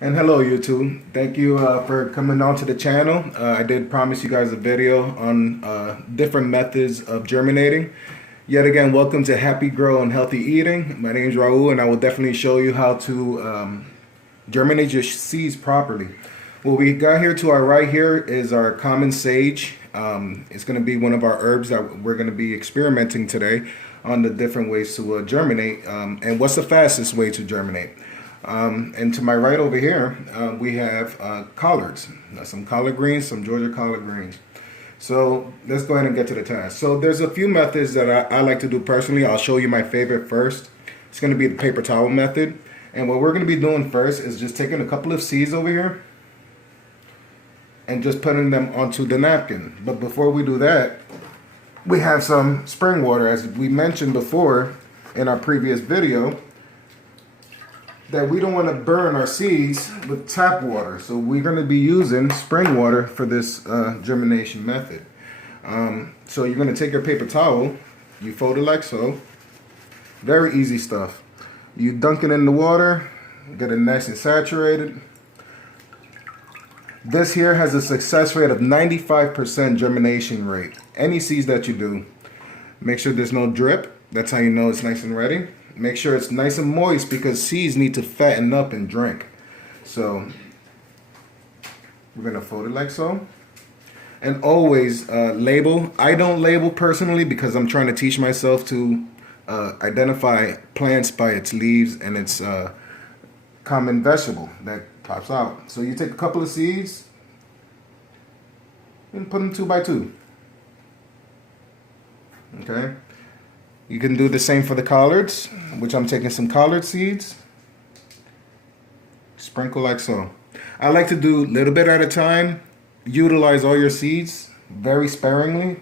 And hello YouTube. Thank you for coming on to the channel. I did promise you guys a video on different methods of germinating. Yet again, welcome to Happy Grow and Healthy Eating. My name is Raul and I will definitely show you how to germinate your seeds properly. What we got here to our right here is our common sage. It's going to be one of our herbs that we're going to be experimenting today on the different ways to germinate and what's the fastest way to germinate. And to my right over here, we have collards. Some collard greens, some Georgia collard greens. So let's go ahead and get to the task. So there's a few methods that I like to do personally. I'll show you my favorite first. It's going to be the paper towel method. And what we're going to be doing first is just taking a couple of seeds over here and just putting them onto the napkin. But before we do that, we have some spring water. As we mentioned before in our previous video, that we don't want to burn our seeds with tap water. So we're going to be using spring water for this germination method. So you're going to take your paper towel, you fold it like so. Very easy stuff. You dunk it in the water, get it nice and saturated. This here has a success rate of 95% germination rate. Any seeds that you do, make sure there's no drip. That's how you know it's nice and ready. Make sure it's nice and moist because seeds need to fatten up and drink. So we're going to fold it like so. And always label. I don't label personally because I'm trying to teach myself to identify plants by its leaves and its common vegetable that pops out. So you take a couple of seeds and put them 2 by 2. Okay. You can do the same for the collards, which I'm taking some collard seeds. Sprinkle like so. I like to do a little bit at a time. Utilize all your seeds very sparingly.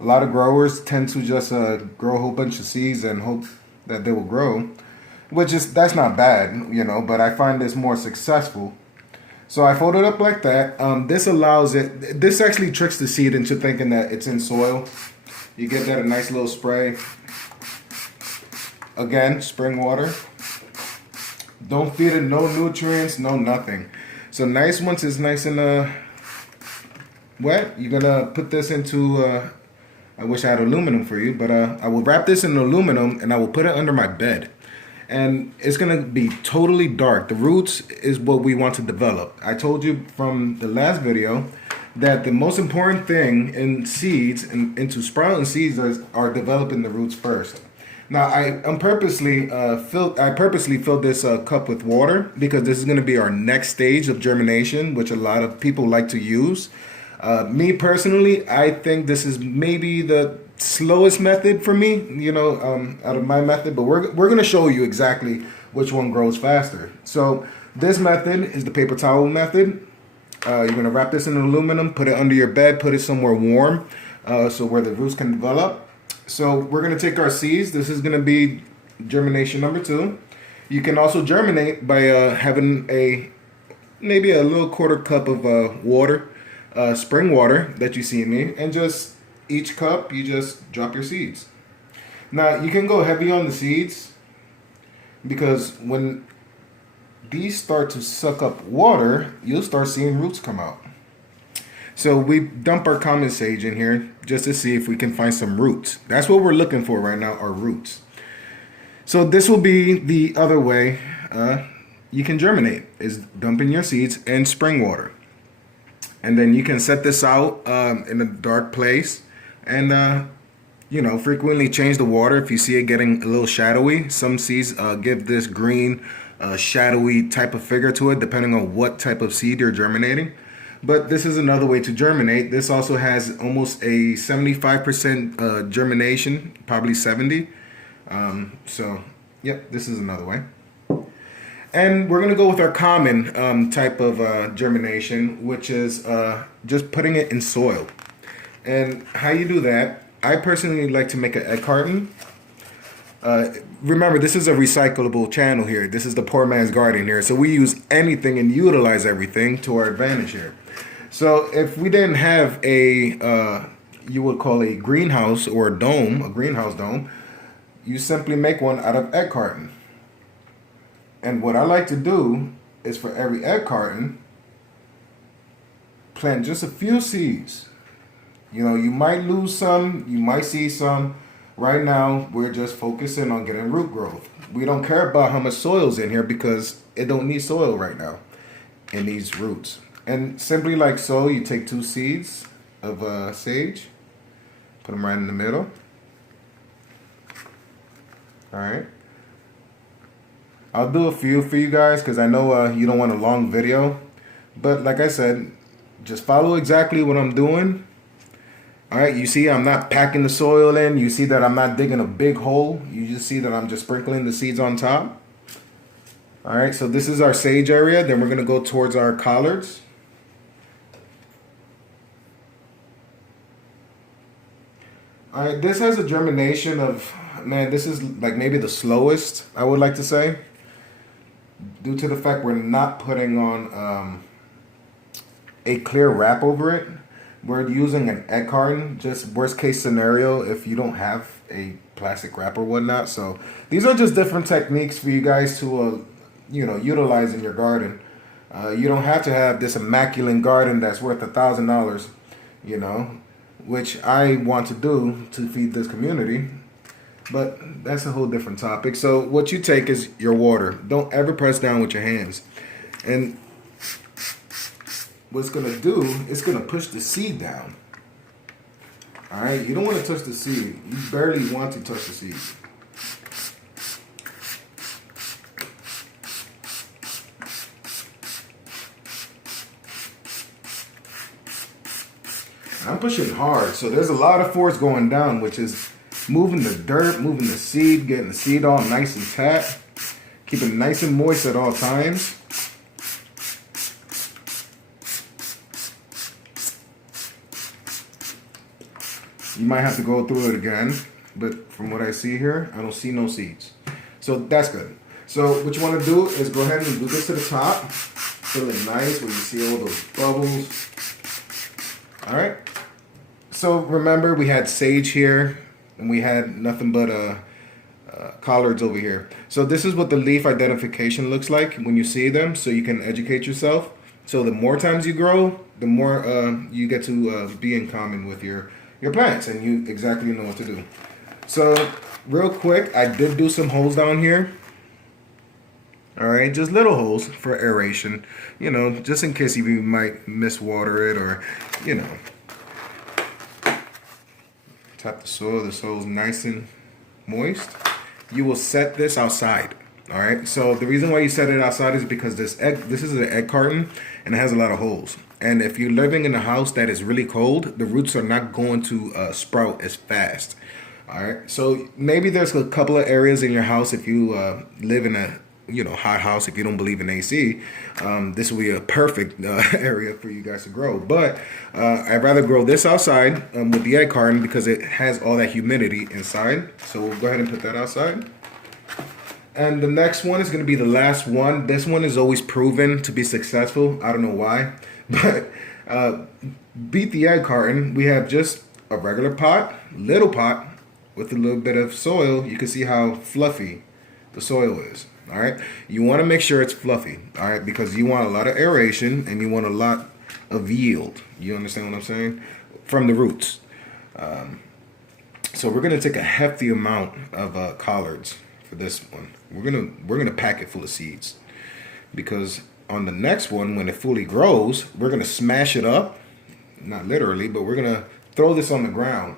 A lot of growers tend to just grow a whole bunch of seeds and hope that they will grow, that's not bad, you know, but I find this more successful. So I fold it up like that. This actually tricks the seed into thinking that it's in soil. You give that a nice little spray. Again, spring water. Don't feed it no nutrients, no nothing. So nice, once it's nice and wet, you're gonna put this into I wish I had aluminum for you, but I will wrap this in aluminum and I will put it under my bed. And it's gonna be totally dark. The roots is what we want to develop. I told you from the last video that the most important thing in seeds and into sprouting seeds are developing the roots first. Now I purposely filled this cup with water because this is going to be our next stage of germination, which a lot of people like to use. Me personally, I think this is maybe the slowest method for me, you know, out of my method. But we're going to show you exactly which one grows faster. So this method is the paper towel method. You're going to wrap this in aluminum, put it under your bed, put it somewhere warm, so where the roots can develop. So we're going to take our seeds. This is going to be germination number 2. You can also germinate by having maybe a little quarter cup of water, spring water that you see in me, and just each cup you just drop your seeds. Now you can go heavy on the seeds because when these start to suck up water, you'll start seeing roots come out. So we dump our common sage in here just to see if we can find some roots. That's what we're looking for right now, are roots. So this will be the other way you can germinate, is dumping your seeds in spring water. And then you can set this out in a dark place and you know, frequently change the water if you see it getting a little shadowy. Some seeds give this green shadowy type of figure to it depending on what type of seed you're germinating. But this is another way to germinate. This also has almost a 75% germination, probably 70. So, yep, this is another way. And we're going to go with our common type of germination, which is just putting it in soil. And how you do that, I personally like to make an egg carton. Remember, this is a recyclable channel here. This is the poor man's garden here. So we use anything and utilize everything to our advantage here. So if we didn't have you would call a greenhouse or a dome, a greenhouse dome, you simply make one out of egg carton. And what I like to do is for every egg carton, plant just a few seeds. You know, you might lose some, you might see some. Right now, we're just focusing on getting root growth. We don't care about how much soil's in here because it don't need soil right now in these roots. And simply like so, you take 2 seeds of sage, put them right in the middle. All right. I'll do a few for you guys because I know you don't want a long video. But like I said, just follow exactly what I'm doing. All right, you see I'm not packing the soil in. You see that I'm not digging a big hole. You just see that I'm just sprinkling the seeds on top. All right, so this is our sage area. Then we're going to go towards our collards. All right, this has a germination of, man, this is like maybe the slowest, I would like to say. Due to the fact we're not putting on a clear wrap over it. We're using an egg carton, just worst case scenario if you don't have a plastic wrap or whatnot. So these are just different techniques for you guys to, you know, utilize in your garden. You don't have to have this immaculate garden that's worth $1,000, you know, which I want to do to feed this community. But that's a whole different topic. So what you take is your water. Don't ever press down with your hands. And what it's going to do, it's going to push the seed down. All right? You don't want to touch the seed. You barely want to touch the seed. I'm pushing hard. So there's a lot of force going down, which is moving the dirt, moving the seed, getting the seed all nice and tight. Keeping it nice and moist at all times. You might have to go through it again, but from what I see here, I don't see no seeds. So that's good. So what you want to do is go ahead and do this to the top. Feel it nice where you see all those bubbles. All right. So remember we had sage here and we had nothing but collards over here. So this is what the leaf identification looks like when you see them, so you can educate yourself. So the more times you grow, the more you get to be in common with your plants and you exactly know what to do. So real quick, I did do some holes down here. All right, just little holes for aeration, you know, just in case you might miswater it or, you know. Tap the soil's nice and moist. You will set this outside. All right, so the reason why you set it outside is because this is an egg carton and it has a lot of holes. And if you're living in a house that is really cold, the roots are not going to sprout as fast. All right, so maybe there's a couple of areas in your house if you live in a hot house. If you don't believe in AC, this will be a perfect area for you guys to grow. But I'd rather grow this outside with the egg carton because it has all that humidity inside. So we'll go ahead and put that outside. And the next one is going to be the last one. This one is always proven to be successful. I don't know why. But beat the egg carton. We have just a regular pot, little pot, with a little bit of soil. You can see how fluffy the soil is. All right. You want to make sure it's fluffy. All right. Because you want a lot of aeration and you want a lot of yield. You understand what I'm saying? From the roots. So we're going to take a hefty amount of collards for this one. We're gonna pack it full of seeds, because on the next one, when it fully grows, we're gonna smash it up, not literally, but we're gonna throw this on the ground.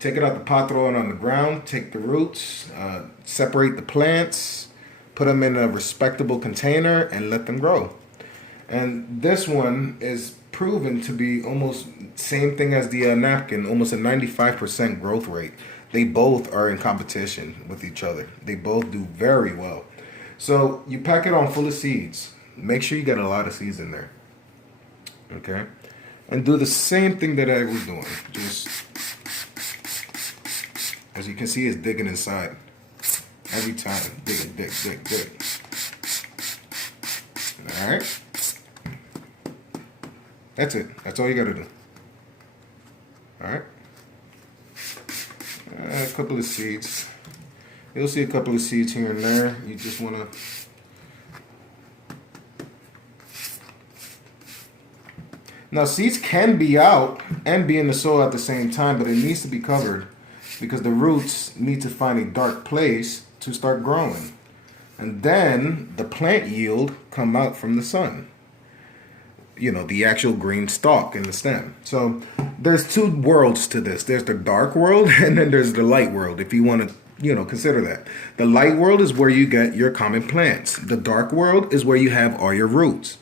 Take it out the pot, throw it on the ground, take the roots, separate the plants, put them in a respectable container, and let them grow. And this one is proven to be almost same thing as the napkin, almost a 95% growth rate. They both are in competition with each other. They both do very well. So you pack it on full of seeds. Make sure you get a lot of seeds in there. Okay? And do the same thing that I was doing. Just, as you can see, it's digging inside. Every time. Dig. All right? That's it. That's all you got to do. All right? A couple of seeds. You'll see a couple of seeds here and there. You just want to Now seeds can be out and be in the soil at the same time, but it needs to be covered because the roots need to find a dark place to start growing. And then the plant yield come out from the sun. You know, the actual green stalk in the stem. So there's two worlds to this. There's the dark world and then there's the light world, if you want to, you know, consider that. The light world is where you get your common plants. The dark world is where you have all your roots.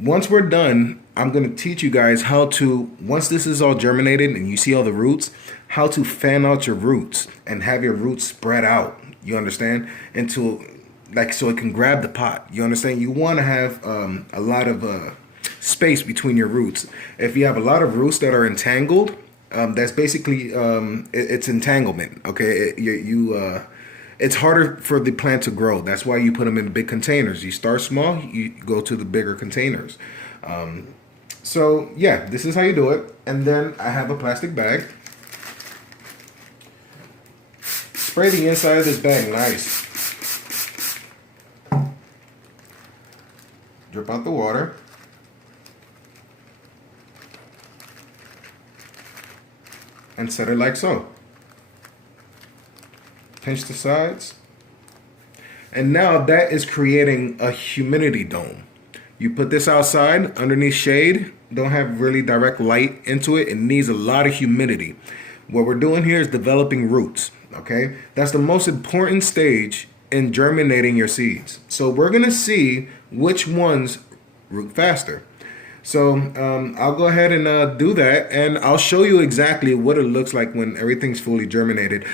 Once we're done, I'm going to teach you guys how to, once this is all germinated and you see all the roots, how to fan out your roots and have your roots spread out, you understand? Into, like, so it can grab the pot, you understand? You want to have a lot of space between your roots. If you have a lot of roots that are entangled, that's basically, it's entanglement, okay? It's harder for the plant to grow. That's why you put them in big containers. You start small, you go to the bigger containers. So yeah, this is how you do it. And then I have a plastic bag. Spray the inside of this bag nice. Drip out the water. And set it like so. Pinch the sides. And now that is creating a humidity dome. You put this outside underneath shade, don't have really direct light into it. It needs a lot of humidity. What we're doing here is developing roots, okay? That's the most important stage in germinating your seeds. So we're gonna see which ones root faster. So I'll go ahead and do that, and I'll show you exactly what it looks like when everything's fully germinated.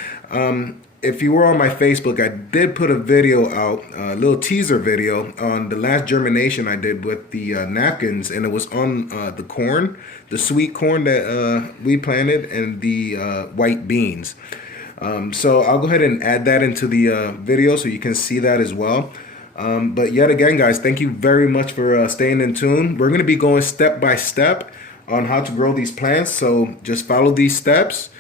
If you were on my Facebook, I did put a video out, a little teaser video on the last germination I did with the napkins, and it was on the corn, the sweet corn that we planted, and the white beans. So I'll go ahead and add that into the video so you can see that as well. But yet again, guys, thank you very much for staying in tune. We're going to be going step by step on how to grow these plants. So just follow these steps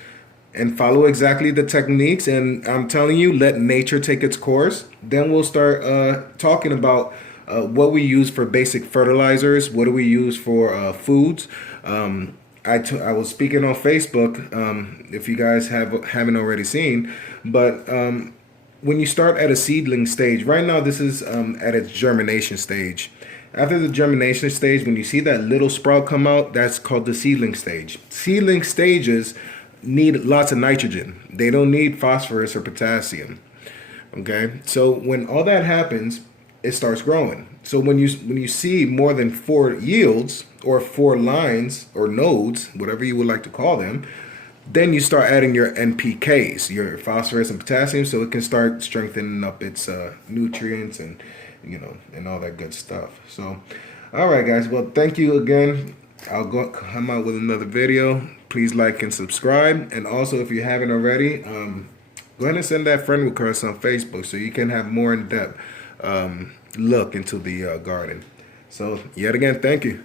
and follow exactly the techniques. And I'm telling you, let nature take its course. Then we'll start talking about what we use for basic fertilizers. What do we use for foods? I was speaking on Facebook, if you guys haven't already seen, but when you start at a seedling stage, right now this is at its germination stage. After the germination stage, when you see that little sprout come out, that's called the seedling stage. Seedling stages need lots of nitrogen. They don't need phosphorus or potassium. Okay, so when all that happens, it starts growing. So when you see more than 4 yields or 4 lines or nodes, whatever you would like to call them, then you start adding your NPKs, your phosphorus and potassium, so it can start strengthening up its nutrients and, you know, and all that good stuff. So, all right, guys. Well, thank you again. I'll come out with another video. Please like and subscribe. And also, if you haven't already, go ahead and send that friend request on Facebook so you can have more in-depth look into the garden. So, yet again, thank you.